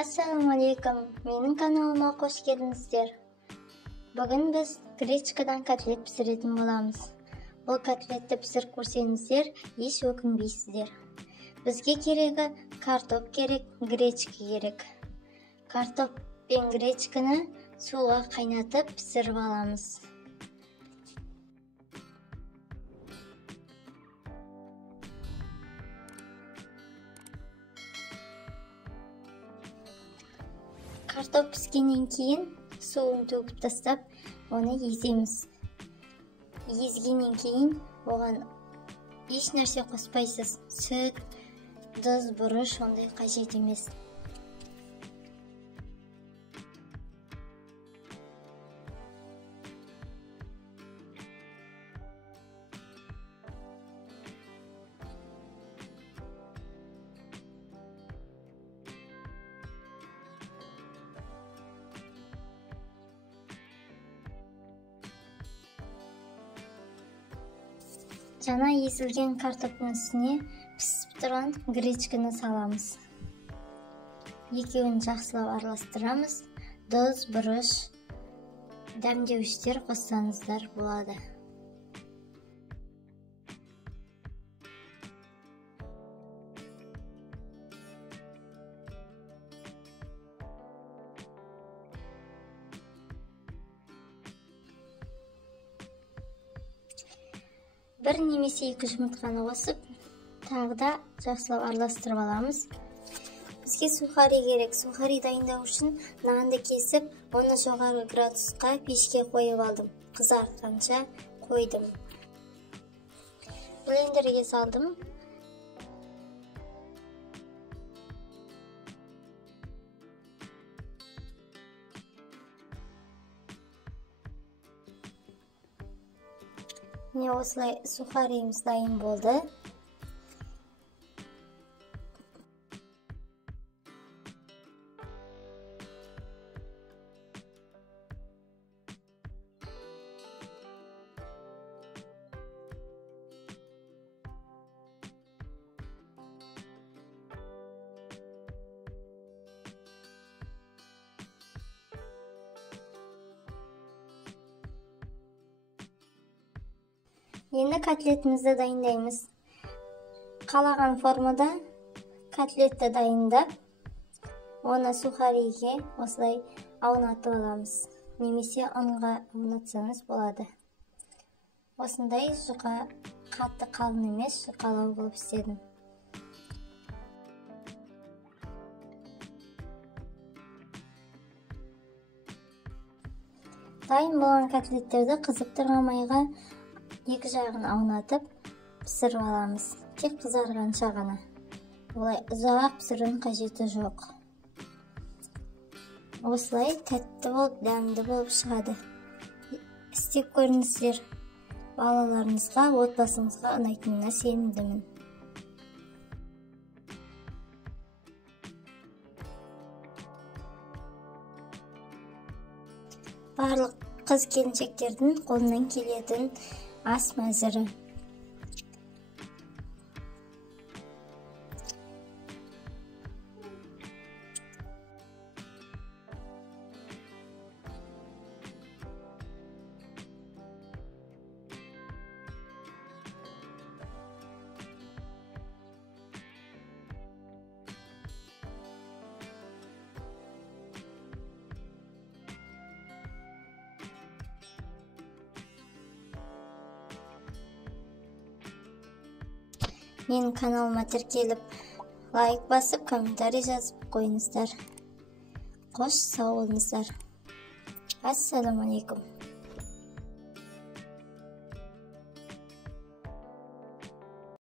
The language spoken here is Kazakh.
Assalamu alaikum. Mening kanalıma hoş geldinizler. Bugün biz grechkadan kotlet pişirетін bolamыз. Бұл kotletті pişirip көрсеңіздер, еш өкінбейсіздер. Бізге керегі картоп керек, гречка керек. Картоп пен гречканы суға қайнатып пісіріп аламыз. Картоп піскеннен кейін суын төгіп тастап, оны еземіз. Езгеннен кейін оған еш нәрсе қоспайсыз. Сүт, тұз, бұрыш ондай қажет емес. Жана езілген картоптың үстіне пісіп тұрған гречканы саламыз. Екеуін жақсылап араластырамыз. Тұз, бұрыш, дәмдеуіштер қоссаңыздар болады. Бір немесе екі жұмыртқаны қосып, тағы да жақсылап араластырып аламыз. Бізге сухари керек. Сухари дайындау үшін нанды кесіп, оны жоғары градусқа пешке қойып алдым. Қызартқанша қойдым. Блендерге салдым. Міне осылай сухариіміз дайын болды. Енді котлетімізді дайындаймыз. Қалаған формада котлетті дайындап, оны сухариге осылай аунатып аламыз. Немесе ұнға аунатсаңыз болады. Осындай жұқа, қатты қалың емес, жұқалау болып істедім. Дайын болған котлеттерді қызып тұрған майға екі жағын аунатып пісіріп аламыз. Тек қызарғанша ғана. Олай ұзақ пісірудің қажеті жоқ. Осылай тәтті болып, дәмді болып шығады. Істеп көріңіздер. Балаларыңызға, отбасыңызға ұнайтынына сенімдімін. Барлық қыз-келіншектердің қолынан келетін ас мәзірі. Менің каналыма тіркеліп, лайк басып, комментарий жазып қойыңыздар. Қош сау болыңыздар. Ассаламу алейкум.